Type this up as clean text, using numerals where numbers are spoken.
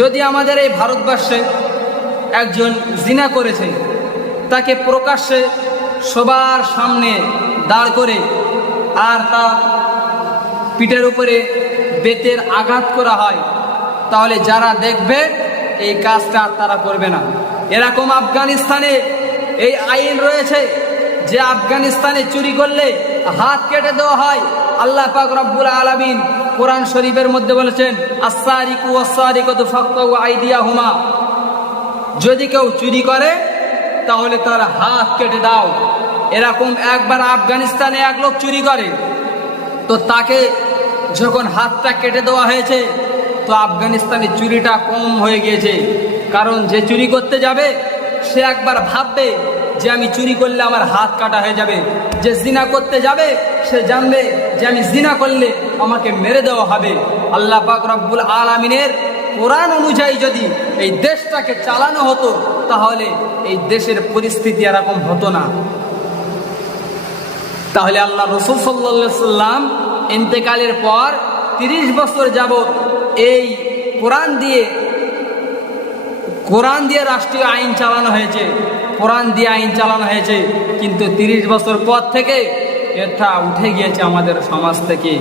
যদি আমাদের এই ভারতবর্ষে একজন জিনা করেছে, তাকে প্রকাশ্যে সবার সামনে দাঁড় করে আর তা পিঠের উপরে বেতের আঘাত করা হয়, তাহলে যারা দেখবে এই কাজটা তারা করবে না। এরকম আফগানিস্তানে এই আইন রয়েছে যে আফগানিস্তানে চুরি করলে হাত কেটে দেওয়া হয়। আল্লাহ পাক রব্বুল আলামিন কোরআন শরীফের মধ্যে বলেছেন, আস-সারিকু ওয়াস-সারিকাতু ফাকতাউ আইদিয়াহুমা, যদি কেউ চুরি করে তাহলে তার হাত কেটে দাও। এরকম একবার আফগানিস্তানে এক লোক চুরি করে, তো তাকে যখন হাতটা কেটে দেওয়া হয়েছে, তো আফগানিস্তানে চুরিটা কম হয়ে গিয়েছে। কারণ যে চুরি করতে যাবে সে একবার ভাববে যে আমি চুরি করলে আমার হাত কাটা হয়ে যাবে। যে জিনা করতে যাবে সে জানবে যে আমি জিনা করলে আমাকে মেরে দেওয়া হবে। আল্লাহ পাক রব্বুল আলামিনের কোরআন অনুযায়ী যদি এই দেশটাকে চালানো হতো, তাহলে এই দেশের পরিস্থিতি এরকম হতো না। তাহলে আল্লাহ রাসূল সাল্লাল্লাহু আলাইহি সাল্লাম ইন্তেকালের পর 30 বছর যাবত এই কোরআন দিয়ে রাষ্ট্রীয় আইন চালানো হয়েছে, কোরআন দিয়ে আইন চালানো হয়েছে। কিন্তু 30 বছর পর থেকে এটা উঠে গিয়েছে আমাদের সমাজ থেকে।